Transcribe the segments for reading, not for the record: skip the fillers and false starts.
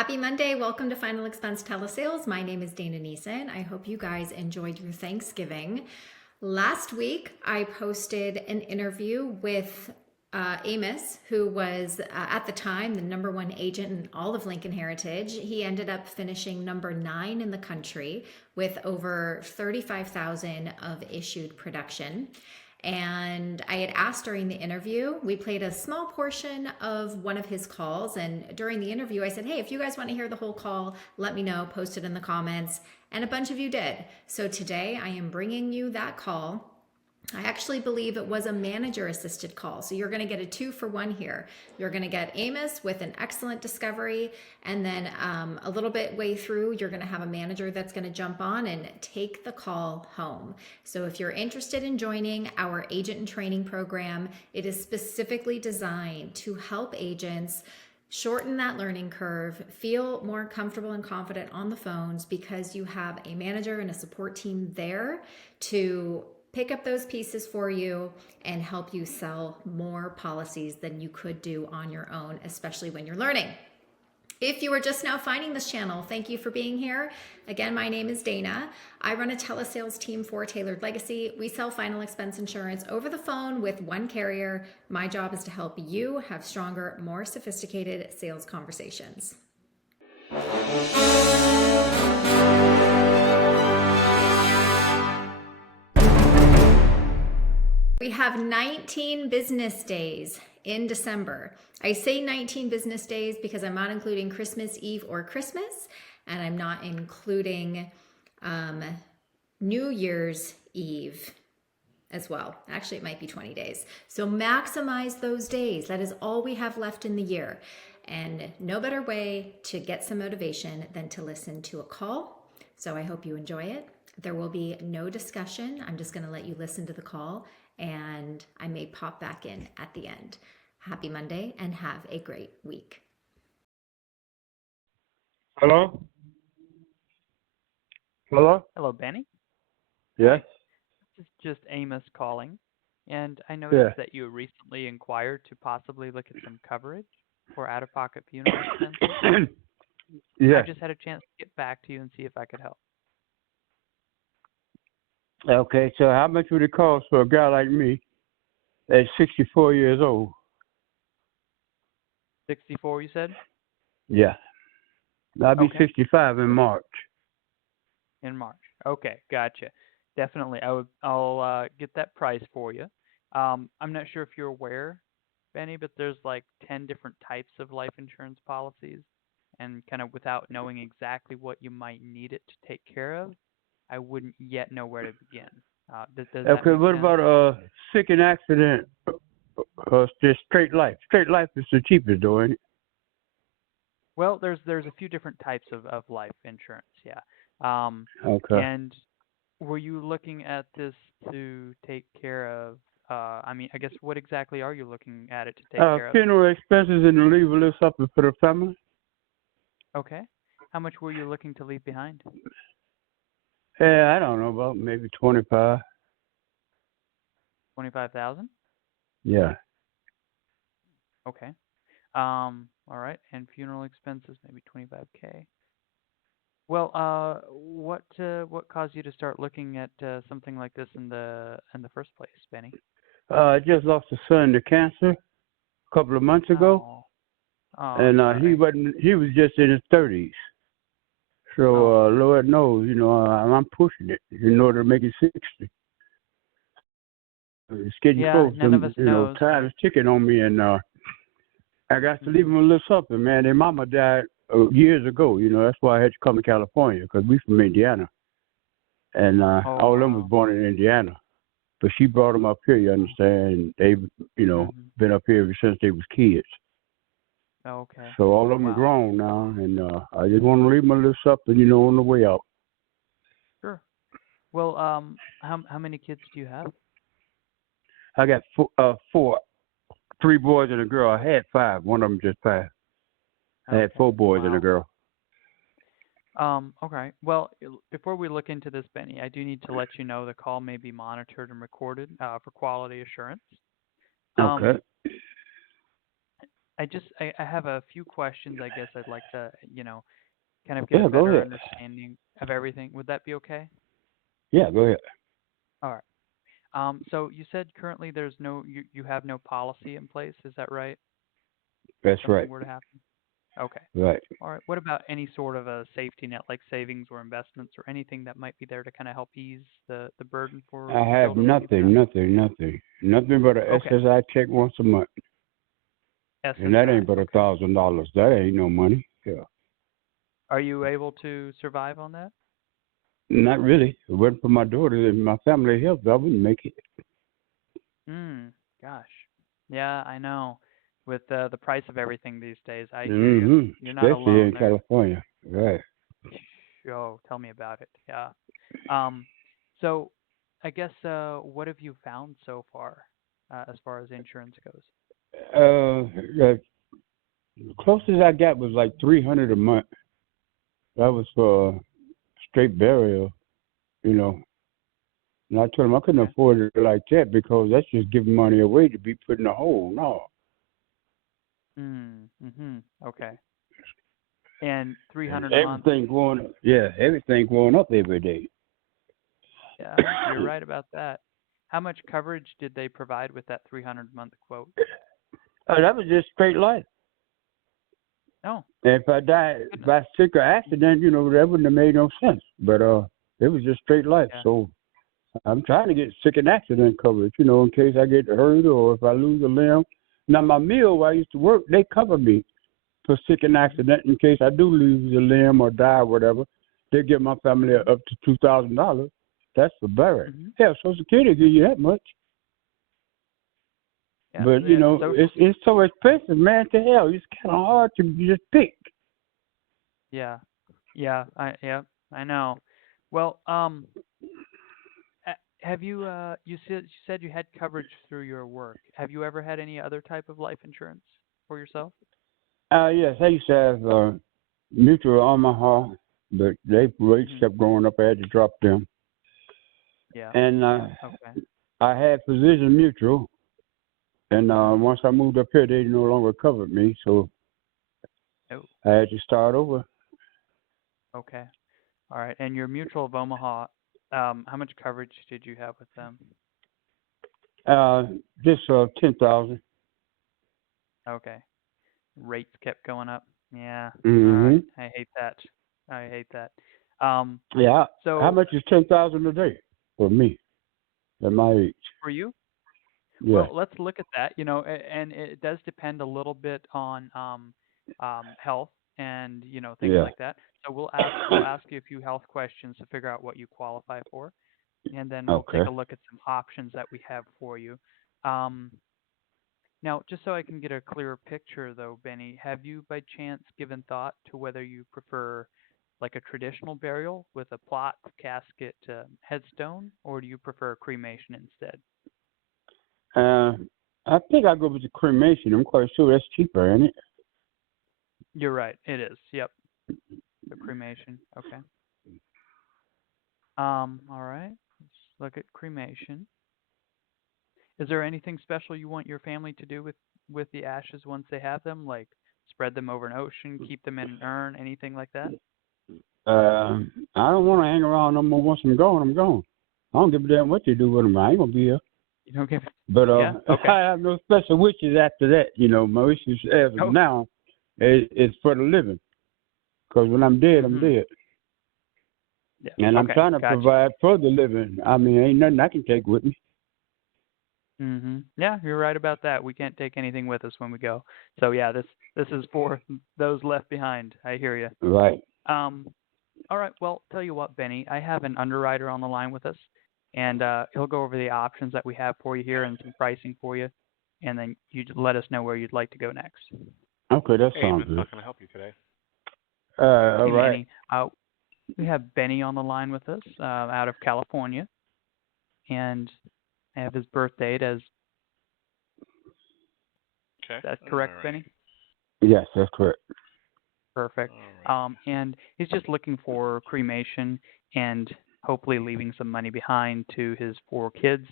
Happy Monday. Welcome to Final Expense Telesales. My name is Dana Neeson. I hope you guys enjoyed your Thanksgiving. Last week, I posted an interview with Amos, who was at the time the #1 agent in all of Lincoln Heritage. He ended up finishing #9 in the country with over 35,000 of issued production. And I had asked during the interview, we played a small portion of one of his calls. And during the interview, I said, hey, if you guys want to hear the whole call, let me know, post it in the comments. And a bunch of you did. So today I am bringing you that call. I actually believe it was a manager assisted call. So you're going to get a 2-for-1 here. You're going to get Amos with an excellent discovery. And then a little bit way through, you're going to have a manager that's going to jump on and take the call home. So if you're interested in joining our agent and training program, it is specifically designed to help agents shorten that learning curve, feel more comfortable and confident on the phones because you have a manager and a support team there to pick up those pieces for you and help you sell more policies than you could do on your own, especially when you're learning. If you are just now finding this channel, thank you for being here. Again, my name is Dana. I run a telesales team for Tailored Legacy. We sell final expense insurance over the phone with one carrier. My job is to help you have stronger, more sophisticated sales conversations. We have 19 business days in December. I say 19 business days because I'm not including Christmas Eve or Christmas, and I'm not including New Year's Eve as well. Actually, it might be 20 days. So maximize those days. That is all we have left in the year. And no better way to get some motivation than to listen to a call. So I hope you enjoy it. There will be no discussion. I'm just going to let you listen to the call, and I may pop back in at the end. Happy Monday and have a great week. Hello? Hello? Hello, Benny. Yes? This is just Amos calling, and I noticed that you recently inquired to possibly look at some coverage for out-of-pocket funeral expenses. Yeah. I just had a chance to get back to you and see if I could help. Okay, so how much would it cost for a guy like me that's 64 years old? 64, you said? Yeah. I'll be Okay. 65 in March. In March. Okay, gotcha. Definitely. I'll get that price for you. I'm not sure if you're aware, Benny, but there's like 10 different types of life insurance policies, and kind of without knowing exactly what you might need it to take care of, I wouldn't yet know where to begin. Does that Okay, make what sense? about sick and accident? Just straight life. Straight life is the cheapest, though, ain't it? Well, there's a few different types of life insurance, yeah. Okay. And were you looking at this to take care of, I guess what exactly are you looking at it to take care of? Funeral expenses and to leave a little something for the family. Okay. How much were you looking to leave behind? Yeah, I don't know, about maybe 25. 25,000? Yeah. Okay. All right. And funeral expenses, maybe 25K. Well, what caused you to start looking at something like this in the first place, Benny? I just lost a son to cancer a couple of months ago. Oh, And sorry. he was just in his 30s. So Lord knows, I'm pushing it in order to make it 60. It's getting close. None of us knows. Time is ticking on me, and I got to leave him a little something, man. Their mama died years ago. That's why I had to come to California, because we from Indiana, and all of them was born in Indiana. But she brought them up here, you understand? And they've, been up here ever since they was kids. Okay. So all of them are grown now, and I just want to leave them a little something, on the way out. Sure. Well, how many kids do you have? I got four, 3 boys and a girl. I had 5. One of them just passed. I had 4 boys and a girl. Okay. Well, before we look into this, Benny, I do need to let you know the call may be monitored and recorded for quality assurance. Okay. I have a few questions. I guess I'd like to, kind of get a Yeah, go better ahead. understanding of everything. Would that be okay? Yeah, go ahead. All right. So you said currently you have no policy in place. Is that right? If That's something right. were to happen. Okay. Right. All right. What about any sort of a safety net, like savings or investments or anything that might be there to kind of help ease the burden for I your have children when you pass? nothing but a Okay. SSI check once a month, and that SSI. ain't but Okay. $1,000. That ain't no money. Yeah, Are you able to survive on that? not really. If it wasn't for my daughter and my family health, I wouldn't make it. Gosh. Yeah, I know. With the price of everything these days, I hear you. Mm-hmm. You're not Especially here alone in there. California. Right. Oh, tell me about it. Yeah. Um, so I guess what have you found so as far as insurance goes? The closest I got was like 300 a month. That was for straight burial, you know. And I told him I couldn't Okay. afford it like that because that's just giving money away to be put in a hole. No. Okay. And And 300 a month. everything going up every day. Yeah, you're right about that. How much coverage did they provide with that 300 month quote? That was just straight life. Oh, And if I died goodness. by sick or accident, that wouldn't have made no sense. But it was just straight life. Yeah. So I'm trying to get sick and accident coverage, in case I get hurt or if I lose a limb. Now my mill where I used to work, they cover me for sick and accident in case I do lose a limb or die or whatever. They give my family up to $2,000. That's for burial. hmm Hell, Social Security give you that much. Yeah, But yeah, social. it's so expensive, man. To hell, it's kind of hard to just pick. Yeah, I know. Well, have you you said you had coverage through your work. Have you ever had any other type of life insurance for yourself? Yes, I used to have Mutual Omaha, but they rates hmm kept going up. I had to drop them. Yeah. And Okay. I had Precision Mutual, and hmm once I moved up here, they no longer covered me, so Oh, I had to start over. okay. All right. And your Mutual of Omaha, how much coverage did you have with them? Uh, just 10,000. Okay. Rates kept going up. Yeah. All right. Mm-hmm. I hate that. I hate that. Um, Yeah. How so much is 10,000 a day for me at my age? for you, Yeah. well, let's look at that. And it does depend a little bit on health and things Yeah. like that. So we'll ask you a few health questions to figure out what you qualify for, and then we'll Okay. take a look at some options that we have for you. Um, Now, just so I can get a clearer picture, though, Benny, have you by chance given thought to whether you prefer like a traditional burial with a plot, casket, headstone, or do you prefer cremation instead? Uh, I think I'll go with the cremation. I'm quite sure that's cheaper, ain't it? You're right, it is. Yep, the cremation. Okay. All right. Let's look at cremation. Is there anything special you want your family to do with the ashes once they have them, like spread them over an ocean, keep them in an urn, anything like that? I don't want to hang around no more. Once I'm gone, I'm gone. I don't give a damn what you do with them. I ain't gonna be here. You don't give. But Yeah. Okay. I have no special wishes after that. My wishes as of Oh. now is for the living. Because when I'm dead, I'm Mhm. dead. Yeah. And I'm Okay. trying to Gotcha. provide for the living. I mean, ain't nothing I can take with me. Yeah, you're right about that. We can't take anything with us when we go. So yeah, this is for those left behind. I hear you. Right. Um, all right. Well, tell you what, Benny, I have an underwriter on the line with us, and he'll go over the options that we have for you here and some pricing for you, and then you just let us know where you'd like to go next. Okay, that Hey, sounds Amos, how good. can I help you today? All Hey, right. Manny. We have Benny on the line with us out of California, and I have his birth date as Okay. that's All correct, right. Benny? Yes, that's correct. Perfect. All right. And he's just looking for cremation and hopefully leaving some money behind to his 4 kids.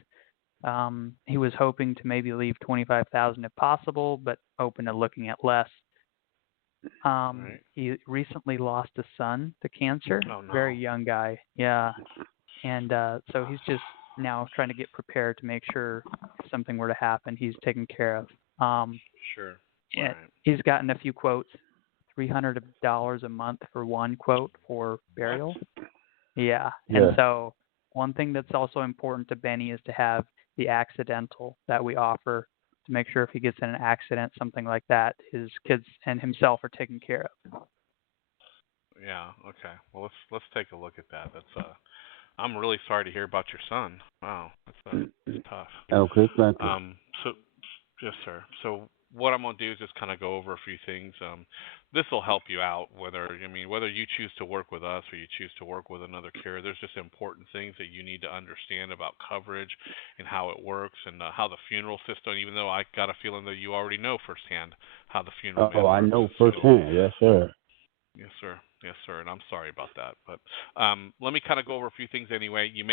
He was hoping to maybe leave 25,000 if possible, but open to looking at less. Right. He recently lost a son to cancer, Oh no. very young guy. Yeah. And so he's just now trying to get prepared to make sure if something were to happen, he's taken care of. Sure. And Right. he's gotten a few quotes, $300 a month for one quote for burial. Yeah. And Yeah. so one thing that's also important to Benny is to have the accidental that we offer to make sure if he gets in an accident, something like that, his kids and himself are taken care of. Yeah. Okay. Well, let's take a look at that. That's I'm really sorry to hear about your son. Wow. That's tough. Okay, thank you. So yes, sir. So what I'm gonna do is just kind of go over a few things. This will help you out. Whether you choose to work with us or you choose to work with another carrier, there's just important things that you need to understand about coverage and how it works and how the funeral system. Even though I got a feeling that you already know firsthand how the funeral man Oh, I works. know So, firsthand. Yes, sir. yes, sir. Yes, sir. And I'm sorry about that. But let me kind of go over a few things anyway. You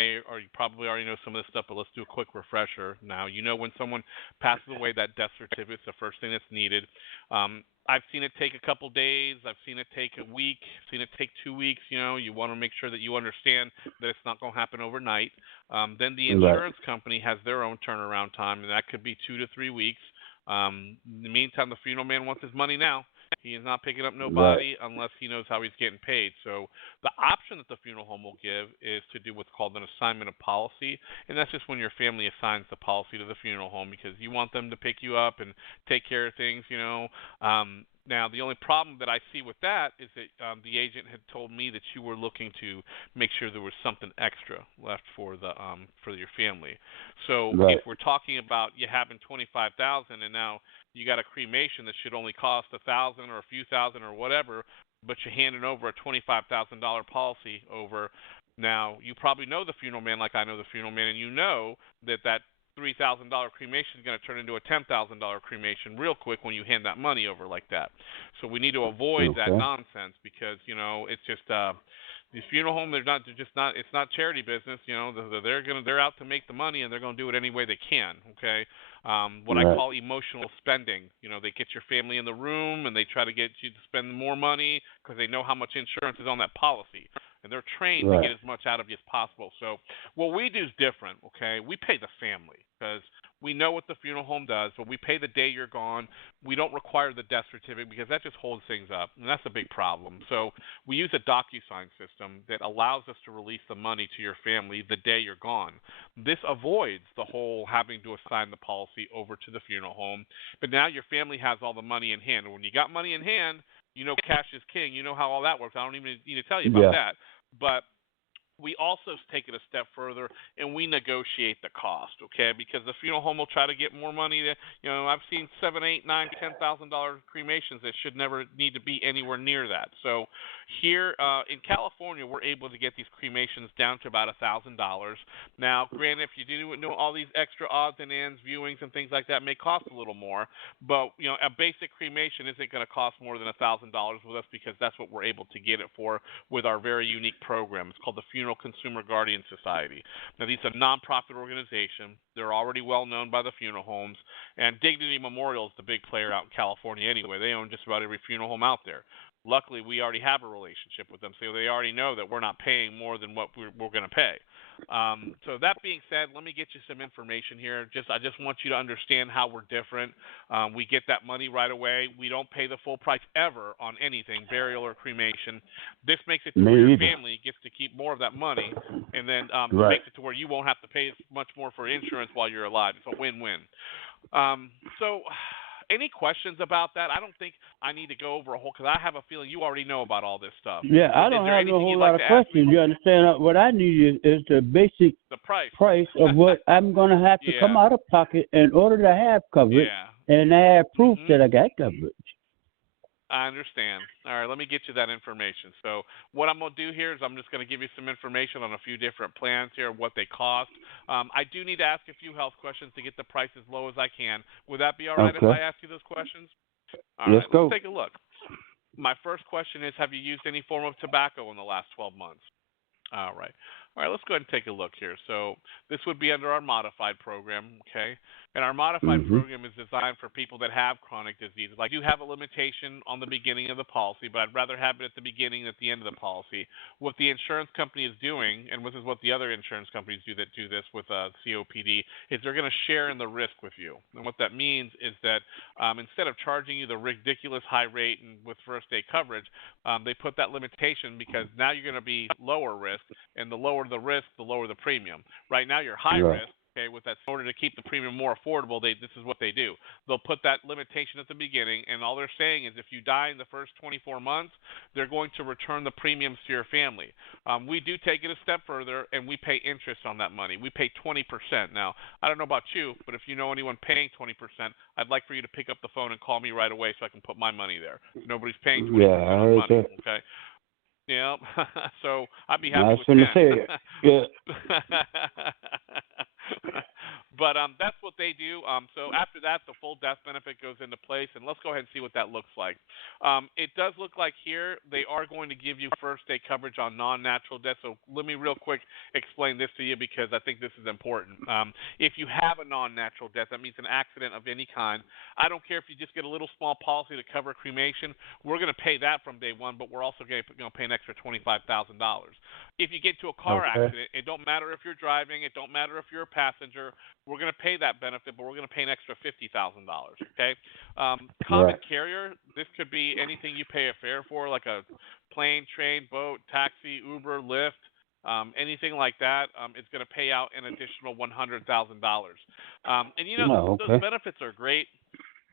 probably already know some of this stuff, but let's do a quick refresher. Now, when someone passes away, that death certificate is the first thing that's needed. I've seen it take a couple days. I've seen it take a week. I've seen it take 2 weeks. You want to make sure that you understand that it's not going to happen overnight. Then the Right. insurance company has their own turnaround time, and that could be 2 to 3 weeks. In the meantime, the funeral man wants his money now. He is not picking up nobody unless he knows how he's getting paid. So the option that the funeral home will give is to do what's called an assignment of policy, and that's just when your family assigns the policy to the funeral home because you want them to pick you up and take care of things. Now, the only problem that I see with that is that the agent had told me that you were looking to make sure there was something extra left for your family. So Right. if we're talking about you having 25,000 and now you got a cremation that should only cost 1,000 or a few thousand or whatever, but you're handing over a $25,000 policy over. Now you probably know the funeral man like I know the funeral man, and you know that $3,000 cremation is going to turn into a $10,000 cremation real quick when you hand that money over like that. So we need to avoid that Okay. nonsense because it's just these funeral homes. It's not charity business. They're out to make the money and they're going to do it any way they can. Okay. What I Right. call emotional spending. They get your family in the room and they try to get you to spend more money because they know how much insurance is on that policy. And they're trained to Right. get as much out of you as possible. So what we do is different, okay? We pay the family because we know what the funeral home does, but we pay the day you're gone. We don't require the death certificate because that just holds things up, and that's a big problem. So we use a DocuSign system that allows us to release the money to your family the day you're gone. This avoids the whole having to assign the policy over to the funeral home, but now your family has all the money in hand. And when you got money in hand, cash is king. You know how all that works. I don't even need to tell you about Yeah. that. But we also take it a step further and we negotiate the cost, okay? Because the funeral home will try to get more money. I've seen $7, $8, $9, $10,000 cremations that should never need to be anywhere near that. So here in California, we're able to get these cremations down to about $1,000. Now, granted, if you do all these extra odds and ends, viewings and things like that, may cost a little more. But a basic cremation isn't going to cost more than $1,000 with us because that's what we're able to get it for with our very unique program. It's called the Funeral Consumer Guardian Society. Now, these are a nonprofit organization. They're already well known by the funeral homes, and Dignity Memorial is the big player out in California anyway. They own just about every funeral home out there. Luckily, we already have a relationship with them, so they already know that we're not paying more than what we're going to pay. So that being said, let me get you some information here. I just want you to understand how we're different. We get that money right away. We don't pay the full price ever on anything, burial or cremation. This makes it to Me where your either. family gets to keep more of that money, and then Right. makes it to where you won't have to pay as much more for insurance while you're alive. It's a win-win. So any questions about that? I don't think I need to go over a whole because I have a feeling you already know about all this stuff. Yeah, I Is don't there have no anything whole you'd lot like of to ask me? questions. You understand? What I need is the basic The price. price of what I'm going to have to Yeah. come out of pocket in order to have coverage, Yeah. and I have proof Mhm. that I got coverage. I understand. All right, let me get you that information. So what I'm going to do here is I'm just going to give you some information on a few different plans here, what they cost. I do need to ask a few health questions to get the price as low as I can. Would that be all right if Okay. I ask you those questions? All Let's right, go. let's take a look. My first question is, have you used any form of tobacco in the last 12 months? All right. All right, let's go ahead and take a look here. So this would be under our modified program, okay? And our modified Mm-hmm. program is designed for people that have chronic diseases. Like, you have a limitation on the beginning of the policy, but I'd rather have it at the beginning than at the end of the policy. What the insurance company is doing, and this is what the other insurance companies do that do this with COPD, is they're going to share in the risk with you. And what that means is that instead of charging you the ridiculous high rate and with first day coverage, they put that limitation because now you're going to be lower risk, and the lower the risk, the lower the premium. Right now you're high Right. risk. Okay, with that, in order to keep the premium more affordable, this is what they do. They'll put that limitation at the beginning, and all they're saying is if you die in the first 24 months, they're going to return the premiums to your family. We do take it a step further, and we pay interest on that money. We pay 20%. Now, I don't know about you, but if you know anyone paying 20%, I'd like for you to pick up the phone and call me right away so I can put my money there. Nobody's paying 20% Yeah, I on heard money, that. okay? Yeah, so I'd be I happy was with gonna 10. say it. Yeah. But that's what they do. So after that, the full death benefit goes into place, and let's go ahead and see what that looks like. It does look like here they are going to give you first day coverage on non-natural death. So let me real quick explain this to you because I think this is important. If you have a non-natural death, that means an accident of any kind. I don't care if you just get a little small policy to cover cremation. We're going to pay that from day one, but we're also going to pay an extra $25,000. If you get into a car Okay. accident, it don't matter if you're driving, it don't matter if you're a passenger. We're going to pay that benefit, but we're going to pay an extra $50,000. Okay. Common Right. carrier. This could be anything you pay a fare for, like a plane, train, boat, taxi, Uber, Lyft. Anything like that, it's going to pay out an additional $100,000. And Oh, those okay. benefits are great.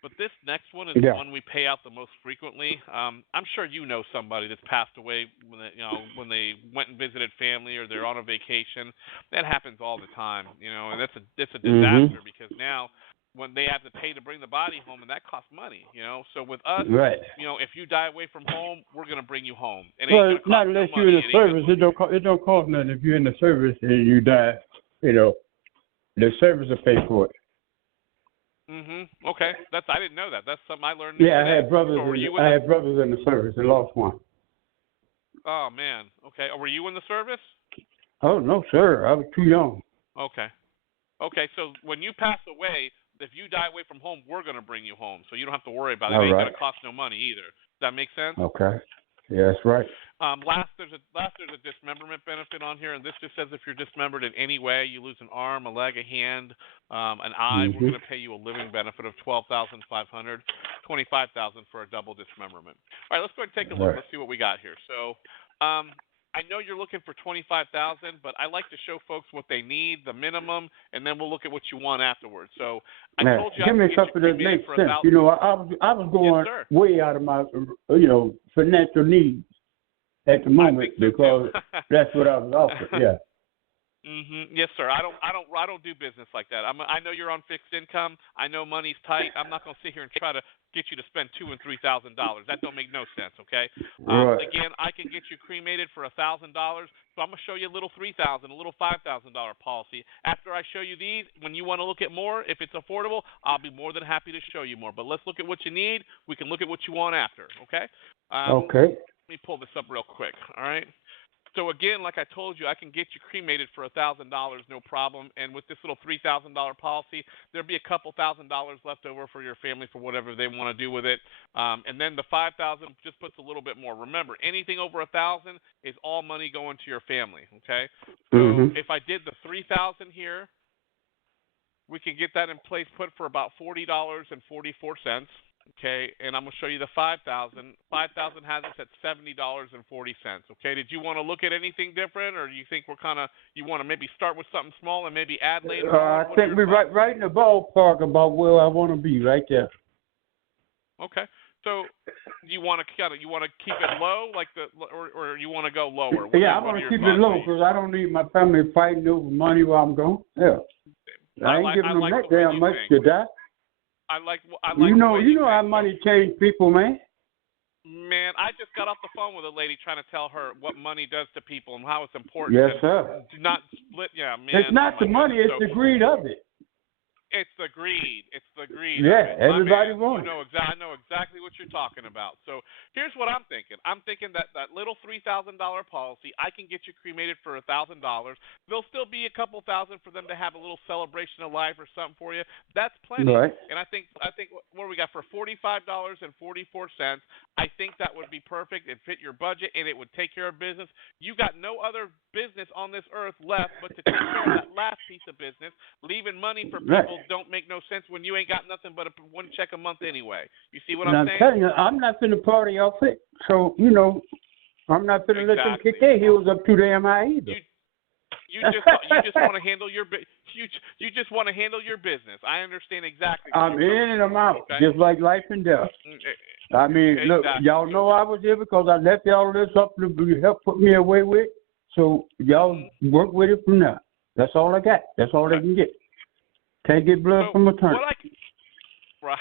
But this next one is Yeah. the one we pay out the most frequently. I'm sure you know somebody that's passed away when they went and visited family or they're on a vacation. That happens all the time, and that's a disaster because now when they have to pay to bring the body home, and that costs money, So with us, Right. if you die away from home, we're gonna bring you home. It ain't Well, gonna cost not no unless money. you're in It the ain't gonna- service. It don't cost nothing if you're in the service and you die. The service will pay for it. Okay. I didn't know that. That's something I learned. Yeah, I today. had brothers. So were you I had brothers in the service and lost one. Oh man. Okay. Were you in the service? Oh no, sir. I was too young. Okay. Okay. So when you pass away, if you die away from home, we're gonna bring you home, so you don't have to worry about it. All It ain't right. gonna cost no money either. Does that make sense? Okay. Yeah, that's right. Last, there's a dismemberment benefit on here, and this just says if you're dismembered in any way, you lose an arm, a leg, a hand, an eye, we're going to pay you a living benefit of $12,500, $25,000 for a double dismemberment. All right, let's go ahead and take a look. Right. Let's see what we got here. So, I know you're looking for $25,000, but I like to show folks what they need, the minimum, and then we'll look at what you want afterwards. So, I Man, told you give I me could get you something that cremated makes for sense. $1,000. I was going sir. way out of my financial needs at the moment think so, too. because that's what I was offered. Yeah. Yes, sir. I don't do business like that. I know you're on fixed income. I know money's tight. I'm not going to sit here and try to get you to spend $2,000 and $3,000. That don't make no sense. Okay. Right. Again, I can get you cremated for $1,000. So I'm gonna show you a little $3,000, a little $5,000 policy. After I show you these, when you want to look at more, if it's affordable, I'll be more than happy to show you more. But let's look at what you need. We can look at what you want after. Okay. Okay. Let me pull this up real quick. All right. So again, like I told you, I can get you cremated for $1,000, no problem. And with this little $3,000 policy, there'll be a couple $1,000 left over for your family for whatever they want to do with it. And then the $5,000 just puts a little bit more. Remember, anything over $1,000 is all money going to your family. Okay. So if I did the $3,000 here, we can get that in place, put for about $40.44. Okay, and I'm going to show you the 5,000. 5,000 has us at $70.40. Okay, did you want to look at anything different, or do you think you want to maybe start with something small and maybe add later on? I think we're right in the ballpark about where I want to be, right there. Okay, so you want to keep it low, or you want to go lower? I want to keep it low because I don't need my family fighting over money while I'm gone. Yeah, I ain't giving them that damn much to die. I like you know how money change people, man. Man, I just got off the phone with a lady trying to tell her what money does to people and how it's important. Yes, sir. Do not split. Yeah, man. It's not the money; it's the greed of it. It's the greed. It's the greed. Yeah, My everybody man, wants I know exactly what you're talking about. So here's what I'm thinking. I'm thinking that little $3,000 policy, I can get you cremated for $1,000. There'll still be a couple thousand for them to have a little celebration of life or something for you. That's it. plenty. Right. And I think what we got for $45.44. I think that would be perfect. It fit your budget and it would take care of business. You got no other business on this earth left but to take care of that last piece of business. Leaving money for Right. people don't make no sense when you ain't got nothing but one check a month anyway. You see what And I'm I'm saying? telling you, I'm not finna party off it. So, I'm not finna let them Exactly. kick their heels up too damn high either. You just want to handle your you just want to handle your business. I understand exactly. I'm in and I'm out, Okay. just like life and death. I mean, look, Exactly. y'all know I was here because I left y'all this up to help put me away with. So y'all work with it from now. That's all I got. That's all they can get. Can't get blood from a turnip. Right.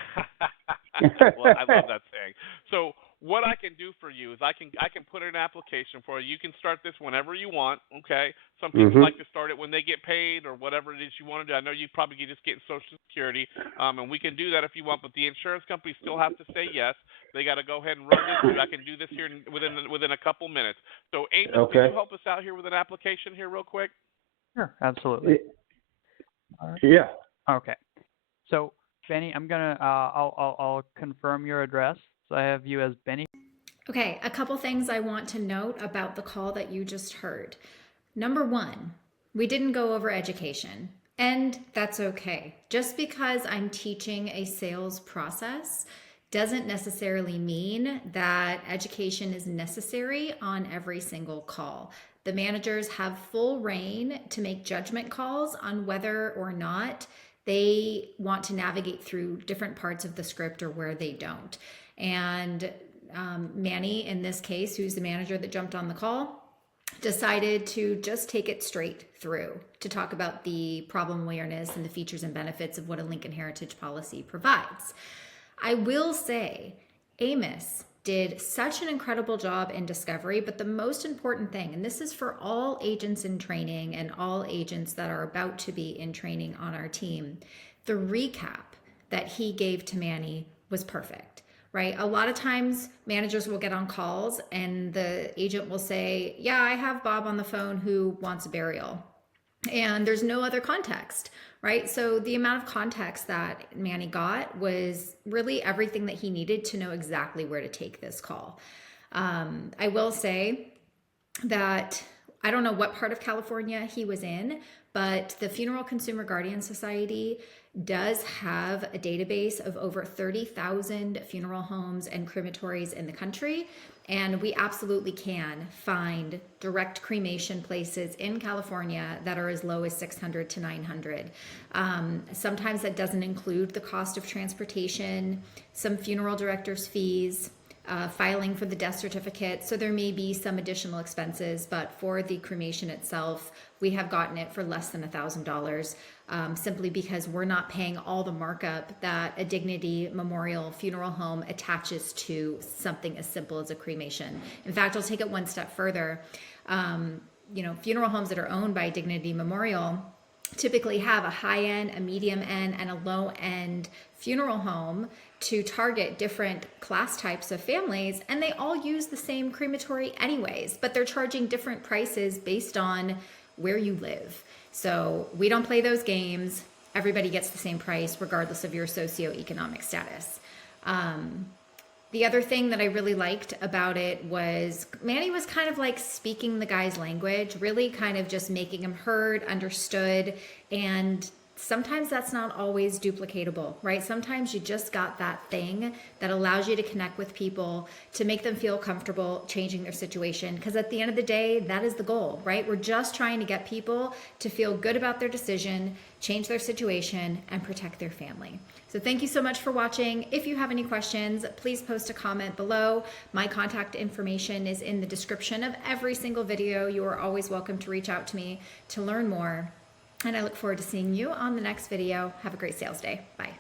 Well, I love that saying. So what I can do for you is I can put in an application for you. You can start this whenever you want. Okay. Some people like to start it when they get paid or whatever it is you want to do. I know you probably just get Social Security, and we can do that if you want. But the insurance company still have to say yes. They got to go ahead and run this. I can do this here within a couple minutes. So Amos, Okay. can you help us out here with an application here real quick? Sure, absolutely. Yeah. Okay. So, Benny, I'm gonna I'll confirm your address. So I have you as Benny. Okay, a couple things I want to note about the call that you just heard. Number one, we didn't go over education, and that's okay. Just because I'm teaching a sales process doesn't necessarily mean that education is necessary on every single call. The managers have full reign to make judgment calls on whether or not they want to navigate through different parts of the script or where they don't. And Manny, in this case, who's the manager that jumped on the call, decided to just take it straight through to talk about the problem awareness and the features and benefits of what a Lincoln Heritage policy provides. I will say Amos did such an incredible job in discovery, but the most important thing, and this is for all agents in training and all agents that are about to be in training on our team, the recap that he gave to Manny was perfect, right? A lot of times managers will get on calls and the agent will say, yeah, I have Bob on the phone who wants a burial. And there's no other context, right? So the amount of context that Manny got was really everything that he needed to know exactly where to take this call. I will say that I don't know what part of California he was in, but the Funeral Consumer Guardian Society does have a database of over 30,000 funeral homes and crematories in the country. And we absolutely can find direct cremation places in California that are as low as $600 to $900. Sometimes that doesn't include the cost of transportation, some funeral directors' fees, filing for the death certificate. So there may be some additional expenses, but for the cremation itself, we have gotten it for less than $1,000, simply because we're not paying all the markup that a Dignity Memorial Funeral Home attaches to something as simple as a cremation. In fact, I'll take it one step further. Funeral homes that are owned by Dignity Memorial typically have a high-end, a medium-end, and a low-end funeral home to target different class types of families, and they all use the same crematory anyways, but they're charging different prices based on where you live. So we don't play those games. Everybody gets the same price regardless of your socioeconomic status. The other thing that I really liked about it was Manny was kind of like speaking the guy's language, really kind of just making him heard, understood, and sometimes that's not always duplicatable, right? Sometimes you just got that thing that allows you to connect with people, to make them feel comfortable changing their situation. Because at the end of the day, that is the goal, right? We're just trying to get people to feel good about their decision, change their situation, and protect their family. So thank you so much for watching. If you have any questions, please post a comment below. My contact information is in the description of every single video. You are always welcome to reach out to me to learn more. And I look forward to seeing you on the next video. Have a great sales day. Bye.